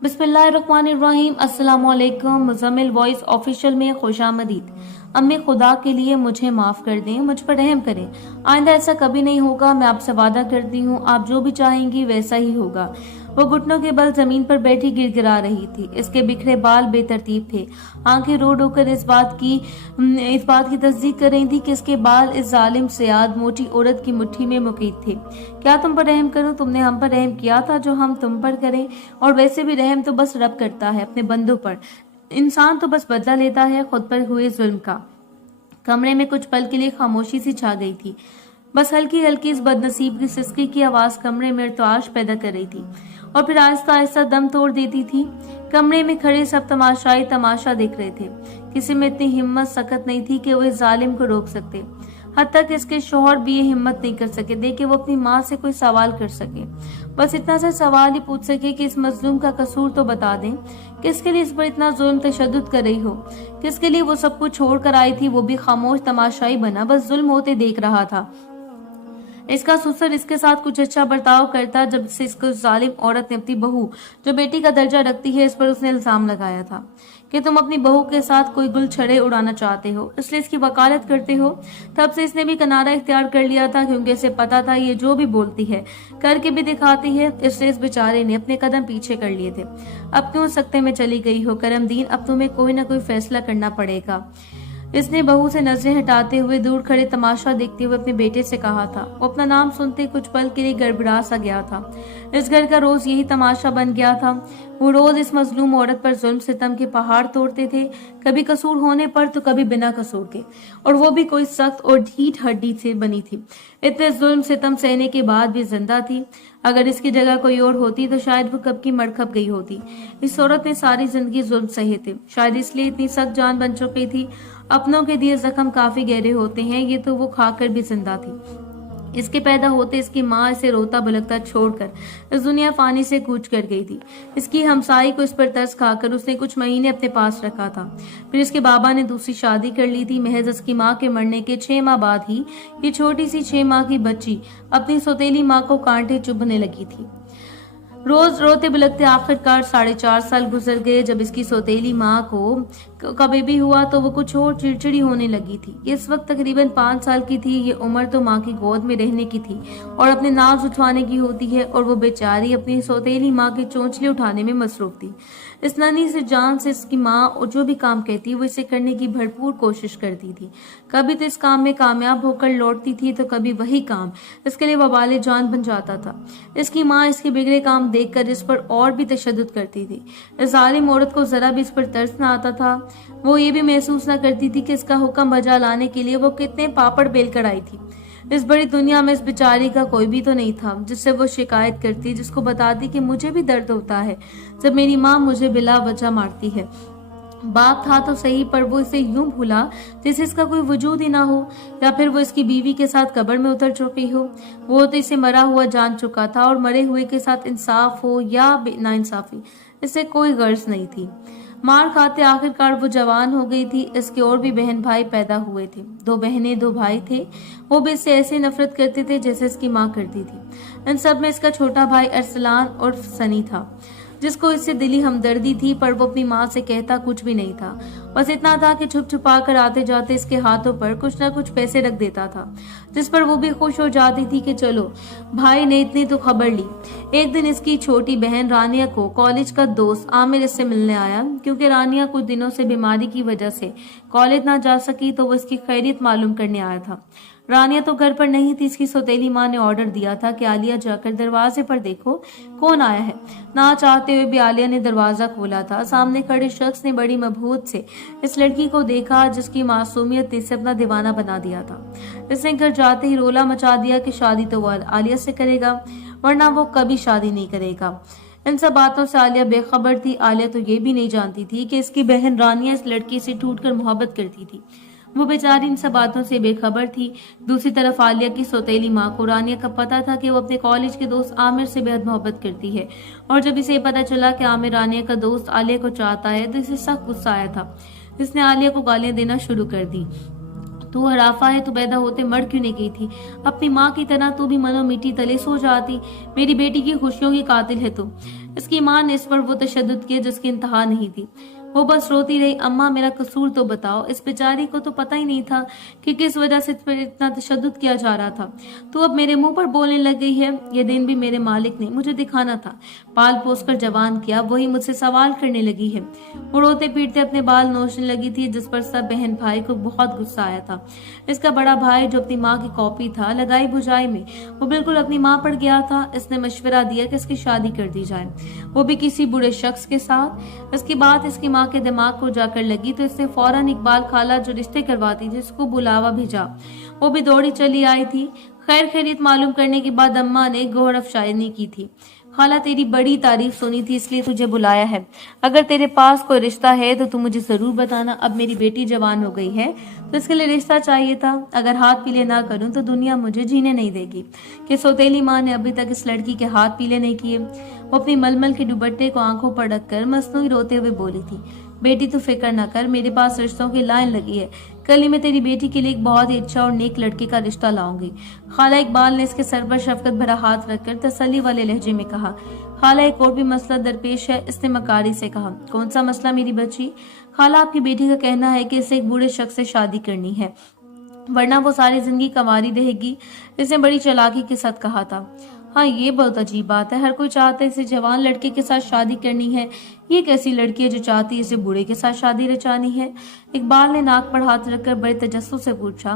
बिस्मिल्लाहिर्रहमानिर्रहीम। अस्सलामुअलैकुम। Muzammil voice official में खुशामदीद। अम्मी, खुदा के लिए मुझे माफ़ कर दें, मुझ पर रहम करें। आइंदा ऐसा कभी नहीं होगा। मैं आपसे वादा करती हूँ, आप जो भी चाहेंगी वैसा ही होगा। वो घुटनों के बल जमीन पर बैठी गिड़गिड़ा रही थी। इसके बिखरे बाल बेतरतीब थे। आंखें रो रो कर इस बात की तस्दीक कर रही थी कि इसके बाल इस जालिम सयाद मोटी औरत की मुट्ठी में मुकीद थे। क्या तुम पर रहम करूं? तुमने हम पर रहम किया था जो हम तुम पर करें। और वैसे भी रहम तो बस रब करता है अपने बंदों पर। इंसान तो बस बदला लेता है खुद पर हुए जुल्म का। कमरे में कुछ पल के लिए खामोशी सी छा गई थी। बस हल्की हल्की इस बदनसीब की सिसकी की आवाज कमरे में इर्तआश पैदा कर रही थी और फिर आहिस्ता आहिस्ता दम तोड़ देती थी। कमरे में खड़े सब तमाशाई तमाशा देख रहे थे। किसी में इतनी हिम्मत सकत नहीं थी कि वो इस जालिम को रोक सकते। हद तक इसके शौहर भी ये हिम्मत नहीं कर सके थे कि वो अपनी माँ से कोई सवाल कर सके। बस इतना सा सवाल ही पूछ सके कि इस मजलूम का कसूर तो बता दें। किसके लिए इस पर इतना जुल्म तशद्दुद कर रही हो? किसके लिए वो सब कुछ छोड़ कर आई थी? वो भी खामोश तमाशाई बना बस जुल्म होते देख रहा था। इसका ससुर इसके साथ कुछ अच्छा बर्ताव करता जब से इसको जालिम औरत ने अपनी बहू, जो बेटी का दर्जा रखती है, इस पर उसने इल्जाम लगाया था कि तुम अपनी बहू के साथ कोई गुल छड़े उड़ाना चाहते हो, इसलिए इसकी वकालत करते हो। तब से इसने भी किनारा इख्तियार कर लिया था, क्योंकि इसे पता था ये जो भी बोलती है करके भी दिखाती है। इसलिए इस बेचारे ने अपने कदम पीछे कर लिए थे। अब क्यों सकते में चली गई हो करमदीन, अब तुम्हें कोई ना कोई फैसला करना पड़ेगा। इसने बहू से नजरें हटाते हुए दूर खड़े तमाशा देखते हुए अपने बेटे से कहा था। वो अपना नाम सुनते कुछ पल के लिए गड़बड़ा सा गया था। इस घर का रोज यही तमाशा बन गया था। वो रोज इस मजलूम औरत पर जुल्म सितम के पहाड़ तोड़ते थे, कभी कसूर होने पर तो कभी बिना कसूर के, और वो भी कोई सख्त और ढीठ हड्डी से बनी थी। इतने जुल्म सितम सहने के बाद भी जिंदा थी। अगर इसकी जगह कोई और होती तो शायद वो कब की मर खप गई होती। इस औरत ने सारी जिंदगी जुल्म सहे थे, शायद इसलिए इतनी सख्त जान बन चुकी थी। अपनों के दिए जख्म काफी गहरे होते हैं, ये तो वो खाकर भी जिंदा थी। इसके पैदा होते इसकी माँ इसे रोता भुलकता छोड़कर इस दुनिया फानी से कूच कर गई थी। इसकी हमसाई को इस पर तरस खाकर उसने कुछ महीने अपने पास रखा था। फिर इसके बाबा ने दूसरी शादी कर ली थी। महज इसकी माँ के मरने के 6 माह बाद ही ये छोटी सी 6 माह की बच्ची अपनी सौतेली माँ को कांटे चुभने लगी थी। रोज रोते बिलखते आखिरकार 4.5 साल गुजर गए। जब इसकी सौतेली माँ का बेबी हुआ तो वो कुछ और चिड़चिड़ी होने लगी थी। ये इस वक्त तकरीबन 5 साल की थी। ये उम्र तो माँ की गोद में रहने की थी और अपने नाज उठवाने की होती है, और वो बेचारी अपनी सौतेली माँ के चोंचले उठाने में मसरूफ थी। इस नन्ही से जान से इसकी माँ और जो भी काम कहती वो इसे करने की भरपूर कोशिश करती थी। कभी तो इस काम में कामयाब होकर लौटती थी तो कभी वही काम इसके लिए वबाले जान बन जाता था। इसकी माँ इसके बिगड़े काम देखकर इस पर और भी तशद्दुद करती थी। इस जालिम औरत को जरा भी इस पर तरस न आता था। वो ये भी महसूस न करती थी कि इसका हुक्म बजा लाने के लिए वो कितने पापड़ बेल कर आई थी। इस बड़ी दुनिया में इस बेचारी का कोई भी तो नहीं था जिससे वो शिकायत करती, जिसको बताती कि मुझे भी दर्द होता है जब मेरी माँ मुझे बिला वजह मारती है। बाप था तो सही, पर वो इसे यूं भूला जैसे इसका कोई वजूद ही ना हो, या फिर वो इसकी बीवी के साथ कब्र में उतर चुकी हो। वो तो इसे मरा हुआ जान चुका था, और मरे हुए के साथ इंसाफ हो या नाइंसाफी, इससे कोई गर्ज नहीं थी। मार खाते आखिरकार वो जवान हो गई थी। इसके और भी बहन भाई पैदा हुए थे। 2 बहनें 2 भाई थे। वो भी इससे ऐसे नफरत करते थे जैसे इसकी माँ करती थी। इन सब में इसका छोटा भाई अरसलान और सनी था, जिसको इससे दिली हमदर्दी थी, पर वो अपनी माँ से कहता कुछ भी नहीं था। बस इतना था कि छुप छुपा कर आते जाते इसके हाथों पर कुछ ना कुछ पैसे रख देता था, जिस पर वो भी खुश हो जाती थी कि चलो भाई ने इतनी तो खबर ली। एक दिन इसकी छोटी बहन रानिया को कॉलेज का दोस्त आमिर इससे मिलने आया। क्योंकि रानिया कुछ दिनों से बीमारी की वजह से कॉलेज ना जा सकी तो वो इसकी खैरियत मालूम करने आया था। रानिया तो घर पर नहीं थी। इसकी सौतेली माँ ने ऑर्डर दिया था कि आलिया जाकर दरवाजे पर देखो कौन आया है। ना चाहते हुए भी आलिया ने दरवाजा खोला था। सामने खड़े शख्स ने बड़ी मबहूत से इस लड़की को देखा, जिसकी मासूमियत ने इसे अपना दीवाना बना दिया था। इसने घर जाते ही रोला मचा दिया कि शादी तो वो आलिया से करेगा, वरना वो कभी शादी नहीं करेगा। इन सब बातों से आलिया बेखबर थी। आलिया तो ये भी नहीं जानती थी कि इसकी बहन रानिया इस लड़की से टूटकर मोहब्बत करती थी। वो बेचारी इन सब बातों से बेखबर थी। दूसरी तरफ आलिया की सौतेली माँ को रानिया का पता था कि वो अपने कॉलेज के दोस्त आमिर से बेहद मोहब्बत करती है, और जब इसे पता चला कि आमिर रानिया का दोस्त आलिया को चाहता है तो इसे सख्त गुस्सा आया था। इसने आलिया को गालियां देना शुरू कर दी। तू हराफा है, तू पैदा होते मर क्यों नहीं गई थी? अपनी माँ की तरह तू भी मनो मिट्टी तले सो जाती। मेरी बेटी की खुशियों की कातिल है तू। इसकी माँ ने इस पर वो तशद्दुद किया जिसकी इंतहा नहीं थी। वो बस रोती रही, अम्मा मेरा कसूर तो बताओ। इस बेचारी को तो पता ही नहीं था कि किस वजह से इस पर इतना तशद्दुद किया जा रहा था। तो अब मेरे मुंह पर बोलने लग गई है। ये दिन भी मेरे मालिक ने मुझे दिखाना था, पाल पोस कर जवान किया, वही मुझसे सवाल करने लगी है। वो रोते पीटते अपने बाल नोचने लगी थी, जिस पर सब बहन भाई को बहुत गुस्सा आया था। इसका बड़ा भाई जो अपनी माँ की कॉपी था, लगाई बुझाई में वो बिल्कुल अपनी माँ पर गया था। इसने मशवरा दिया कि इसकी शादी कर दी जाए, वो भी किसी बुरे शख्स के साथ। इसकी बात इसकी माँ के दिमाग को जाकर लगी तो इसने फौरन इकबाल खाला जो रिश्ते करवाती थी उसको बुलावा भेजा। वो भी दौड़ी चली आई थी। खैर खैरियत मालूम करने के बाद अम्मा ने गौर अफशानी की थी। खाला तेरी बड़ी तारीफ सुनी थी इसलिए तुझे बुलाया है। अगर तेरे पास कोई रिश्ता है तो तू मुझे जरूर बताना। अब मेरी बेटी जवान हो गई है तो इसके लिए रिश्ता चाहिए था। अगर हाथ पीले ना करूं तो दुनिया मुझे जीने नहीं देगी। कि सौतेली माँ ने अभी तक इस लड़की के हाथ पीले नहीं किए। वो अपनी मलमल के दुपट्टे को आंखों पर रखकर मसनूई रोते हुए बोली थी, बेटी तू फिक्र न कर, मेरे पास रिश्तों की लाइन लगी है। कल ही मैं तेरी बेटी के लिए एक बहुत ही अच्छा और नेक लड़के का रिश्ता लाऊंगी। खाला इकबाल ने इसके सर पर शफकत भरा हाथ रखकर तसल्ली वाले लहजे में कहा। खाला एक और भी मसला दरपेश है, इसने मकारी से कहा। कौन सा मसला मेरी बच्ची? खाला आपकी बेटी का कहना है कि इसे एक बूढ़े शख्स से शादी करनी है, वरना वो सारी जिंदगी कंवारी रहेगी। इसने बड़ी चालाकी के साथ कहा था। हाँ, ये बहुत अजीब बात है। हर कोई चाहता है इसे जवान लड़के के साथ शादी करनी है। ये कैसी लड़की है जो चाहती है इसे बूढ़े के साथ शादी रचानी है? इकबाल ने नाक पर हाथ रखकर बड़े तजस्सुस से पूछा।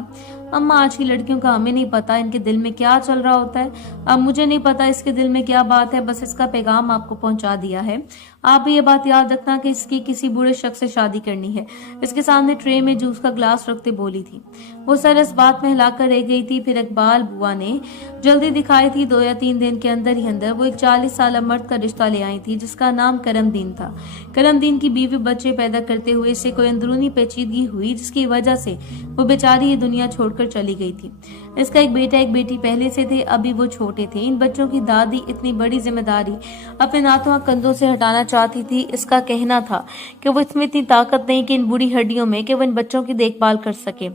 अम्मा, आज की लड़कियों का हमें नहीं पता इनके दिल में क्या चल रहा होता है। अब मुझे नहीं पता इसके दिल में क्या बात है, बस इसका पैगाम आपको पहुंचा दिया है। आप भी ये बात याद रखना कि इसकी किसी बूढ़े शख्स से शादी करनी है। इसके सामने ट्रे में जूस का ग्लास रखते बोली थी। वो सर इस बात में हिलाकर रह गई थी। फिर इकबाल बुआ ने जल्दी दिखाई थी। 2 या 3 दिन के अंदर ही अंदर वो एक 40 साल मर्द का रिश्ता ले आई थी जिसका नाम करमदीन था। करमदीन की बीवी बच्चे पैदा करते हुए इसे कोई अंदरूनी पेचीदगी हुई जिसकी वजह से वो बेचारी ये दुनिया छोड़कर चली गई थी। इसका एक बेटा एक बेटी पहले से थे, अभी वो छोटे थे। इन बच्चों की दादी इतनी बड़ी जिम्मेदारी अपने नातों कंधों से हटाना चाहती थी। इसका कहना था कि वो इसमें इतनी ताकत नहीं कि इन बूढ़ी हड्डियों में कि वो इन बच्चों की देखभाल कर सके।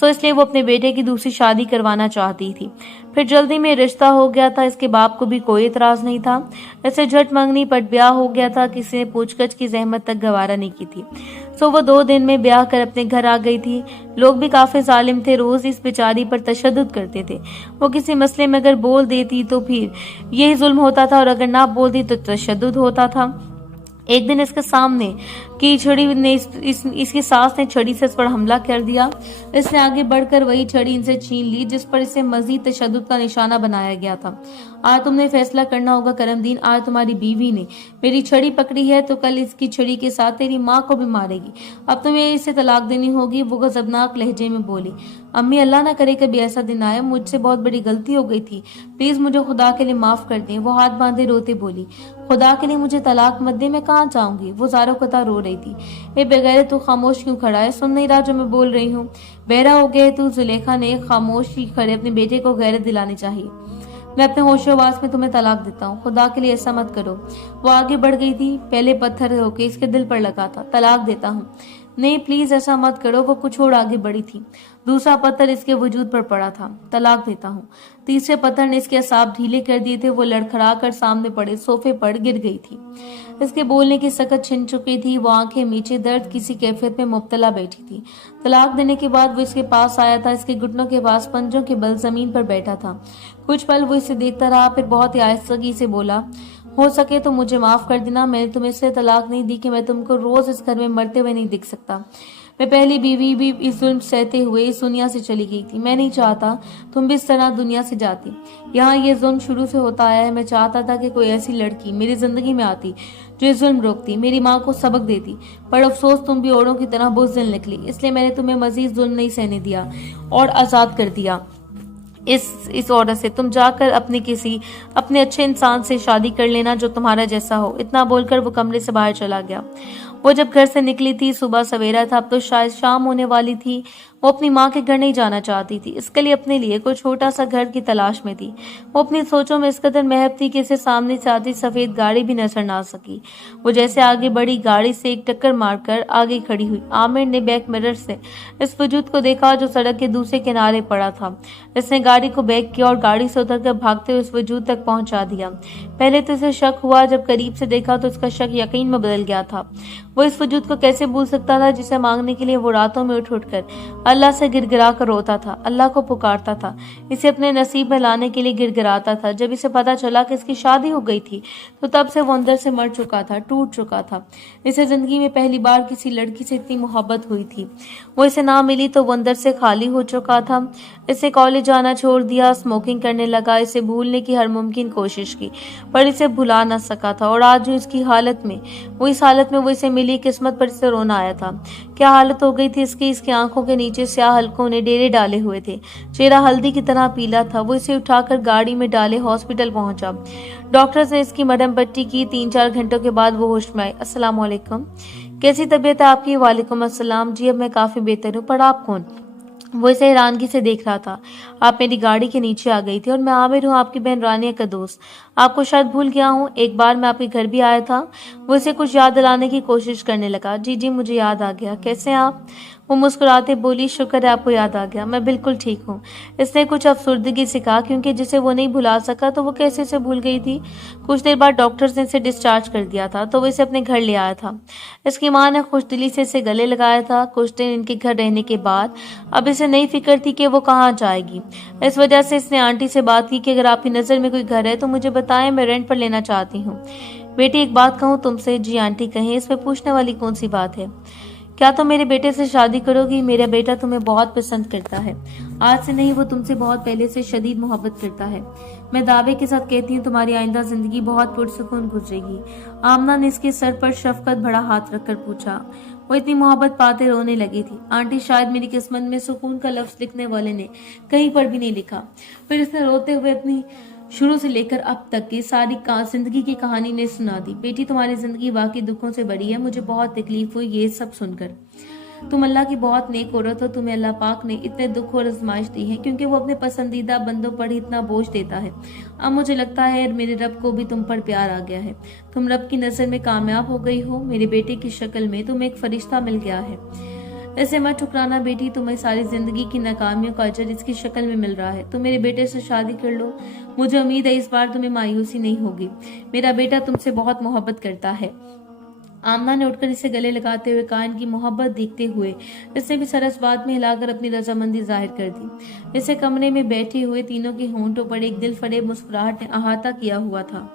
सो इसलिए वो अपने बेटे की दूसरी शादी करवाना चाहती थी। फिर जल्दी में रिश्ता हो गया था। इसके बाप को भी कोई इतराज नहीं था। ऐसे झट मंगनी पट ब्याह हो गया था। किसी ने पूछगछ की जहमत तक गवारा नहीं की थी। सो वो 2 दिन में ब्याह कर अपने घर आ गई थी। लोग भी काफी जालिम थे, रोज इस बेचारी पर तशद्दुद करते थे। वो किसी मसले में अगर बोल देती तो फिर यही जुल्म होता था और अगर ना बोलती तो तशद्दुद होता था। एक दिन इसके सामने की छड़ी ने इसकी सास ने छड़ी से इस पर हमला कर दिया। इसने आगे बढ़कर वही छड़ी इनसे छीन ली जिस पर इसे मजीद तशद्दुद का निशाना बनाया गया था। आज तुमने फैसला करना होगा करमदीन। आज तुम्हारी बीवी ने मेरी छड़ी पकड़ी है तो कल इसकी छड़ी के साथ तेरी माँ को भी मारेगी। अब तुम्हें इसे तलाक देनी होगी। वो गजबनाक लहजे में बोली। अम्मी, अल्लाह ना करे कभी ऐसा दिन आए। मुझसे बहुत बड़ी गलती हो गई थी, प्लीज मुझे खुदा के लिए माफ कर दें। वो हाथ बांधे रोते बोली। खुदा के लिए मुझे तलाक मत दे, मैं कहाँ जाऊंगी। वो ज़ारो कता रो रही थी। ए बेगैर, तू खामोश क्यों खड़ा है? सुन नहीं रहा जो मैं बोल रही हूँ? बहरा हो गया तू? जुलेखा ने खामोश ही खड़े अपने बेटे को गैरत दिलानी चाहिए। मैं अपने होशोवास में तुम्हें तलाक देता हूँ, खुदा के लिए ऐसा मत करो। वो आगे बढ़ गई थी। पहले पत्थर होके इसके दिल पर लगा था। तलाक देता हूँ। नहीं प्लीज ऐसा मत करो। वो कुछ और आगे बढ़ी थी। दूसरा पत्थर इसके वजूद पर पड़ा था। तलाक देता हूँ। तीसरे पत्थर ने इसके असाब ढीले कर दिए थे। वो लड़खड़ा कर सामने पड़े सोफे पर गिर गई थी। इसके बोलने की सकत छिन चुकी थी। वो आंखें नीचे दर्द किसी कैफियत में मुब्तला बैठी थी। तलाक देने के बाद वो इसके पास आया था। इसके घुटनों के पास पंजों के बल जमीन पर बैठा था। कुछ पल वो इसे देखता रहा, फिर बहुत ही आहिस्तगी से बोला, हो सके तो मुझे माफ कर देना। मैंने तुम्हें इसलिए तलाक नहीं दी कि मैं तुमको रोज इस घर में मरते हुए नहीं दिख सकता। मैं पहली बीवी भी इस जुल्म सहते हुए इस दुनिया से चली गई थी। मैं नहीं चाहता तुम भी इस तरह दुनिया से जाती। यहाँ ये जुल्म शुरू से होता आया है। मैं चाहता था कि कोई ऐसी लड़की मेरी जिंदगी में आती जो इस जुल्म रोकती, मेरी माँ को सबक देती, पर अफसोस तुम भी औरों की तरह बुज़दिल निकली। इसलिए मैंने तुम्हें मजीद जुल्म नहीं सहने दिया और आजाद कर दिया। इस औरत से तुम जाकर अपने अच्छे इंसान से शादी कर लेना जो तुम्हारा जैसा हो। इतना बोलकर वो कमरे से बाहर चला गया। वो जब घर से निकली थी सुबह सवेरा था, अब तो शायद शाम होने वाली थी। वो अपनी माँ के घर नहीं जाना चाहती थी, इसके लिए अपने लिए कोई छोटा सा घर की तलाश में थी। वो अपनी सोचों में इस कदर महव थी कि इसे सामने से आती सफेद गाड़ी भी नजर ना आ सकी। वो जैसे आगे बढ़ी, गाड़ी से एक टक्कर मारकर आगे खड़ी हुई। आमिर ने बैक मिरर से इस वजूद को देखा जो सड़क के दूसरे किनारे पड़ा था। इसने गाड़ी को बैक किया और गाड़ी से उतरकर भागते हुए उस वजूद तक पहुंचा दिया। पहले तो इसे शक हुआ, जब करीब से देखा तो इसका शक यकीन में बदल गया था। वो इस वजूद को कैसे भूल सकता था जिसे मांगने के लिए वो रातों में उठ उठकर अल्लाह से गिड़गिड़ा कर रोता था, अल्लाह को पुकारता था, इसे अपने नसीब में लाने के लिए गिड़गिड़ाता था। जब इसे पता चला कि इसकी शादी हो गई थी तो तब से वो अंदर से मर चुका था, टूट चुका था। इसे जिंदगी में पहली बार किसी लड़की से इतनी मोहब्बत हुई थी। वो इसे ना मिली तो वो अंदर से खाली हो चुका था। इसे कॉलेज जाना छोड़ दिया, स्मोकिंग करने लगा, इसे भूलने की हर मुमकिन कोशिश की पर इसे भुला ना सका था। और आज जो इसकी हालत में वो इस हालत में वो इसे मिली, किस्मत पर इसे रोना आया था। क्या हालत हो गई थी इसकी। इसकी आंखों के नीचे स्याह हल्कों ने डेरे डाले हुए थे, चेहरा हल्दी की तरह पीला था। वो इसे उठाकर गाड़ी में डाले हॉस्पिटल पहुंचा। डॉक्टर्स ने इसकी मरहम पट्टी की। 3-4 घंटों के बाद वो होश में आई। अस्सलाम वालेकुम, कैसी तबीयत है आपकी। वालेकुम अस्सलाम, जी अब मैं काफी बेहतर हूँ, पर आप कौन। वो इसे हैरानगी से देख रहा था। आप मेरी गाड़ी के नीचे आ गई थी और मैं आमिर हूँ, आपकी बहन रानिया का दोस्त। आपको शायद भूल गया हूँ, एक बार मैं आपके घर भी आया था। वो इसे कुछ याद दिलाने की कोशिश करने लगा। जी जी मुझे याद आ गया, कैसे हैं आप। वो मुस्कुराते बोली, शुक्र है आपको याद आ गया, मैं बिल्कुल ठीक हूँ। इसने कुछ अफसुर्दगी से कहा, क्योंकि जिसे वो नहीं भुला सका तो वो कैसे इसे भूल गई थी। कुछ देर बाद डॉक्टर्स ने इसे डिस्चार्ज कर दिया था तो वो इसे अपने घर ले आया था। इसकी माँ ने खुशदिली से इसे गले लगाया था। कुछ दिन इनके घर रहने के बाद अब इसे नई फिक्र थी कि वो कहाँ जाएगी। इस वजह से इसने आंटी से बात की कि अगर आपकी नज़र में कोई घर है तो मुझे बताएं, मैं रेंट पर लेना चाहती हूँ। बेटी एक बात कहूँ तुमसे। जी आंटी कहें, इसमें पूछने वाली कौन सी बात है। क्या तुम मेरे बेटे से शादी करोगी। मेरा बेटा तुम्हें बहुत पसंद करता है, आज से नहीं वो तुमसे बहुत पहले से शदीद मोहब्बत करता है। मैं दावे के साथ कहती हूँ तुम्हारी आइंदा जिंदगी बहुत पुरसुकून गुजरेगी। आमना ने इसके सर पर शफकत भरा हाथ रखकर पूछा। वो इतनी मोहब्बत पाते रोने लगी थी। आंटी शायद मेरी किस्मत में सुकून का लफ्ज लिखने वाले ने कहीं पर भी नहीं लिखा। फिर इसने रोते हुए अपनी शुरू से लेकर अब तक की सारी जिंदगी की कहानी ने सुना दी। बेटी तुम्हारी जिंदगी वाकई दुखों से भरी है, मुझे बहुत तकलीफ हुई ये सब सुनकर। तुम अल्लाह की बहुत नेक औरत हो, तुम्हें अल्लाह पाक ने इतने दुख और आजमाइश दी है क्योंकि वो अपने पसंदीदा बंदों पर ही इतना बोझ देता है। अब मुझे लगता है मेरे रब को भी तुम पर प्यार आ गया है, तुम रब की नजर में कामयाब हो गई हो। मेरे बेटे की शक्ल में तुम्हें एक फरिश्ता मिल गया है। ऐसे मत ठुकराना बेटी, तुम्हें सारी जिंदगी की नाकामियों का अजर इसकी शक्ल में मिल रहा है। तुम मेरे बेटे से शादी कर लो, मुझे उम्मीद है इस बार तुम्हें मायूसी नहीं होगी। मेरा बेटा तुमसे बहुत मोहब्बत करता है। आमना ने उठकर इसे गले लगाते हुए कहा। इनकी मोहब्बत देखते हुए इसने भी सर इस बात में हिलाकर अपनी रजामंदी जाहिर कर दी। इसे कमरे में बैठे हुए तीनों के होंठों पर एक दिल फरेब मुस्कुराहट ने अहाता किया हुआ था।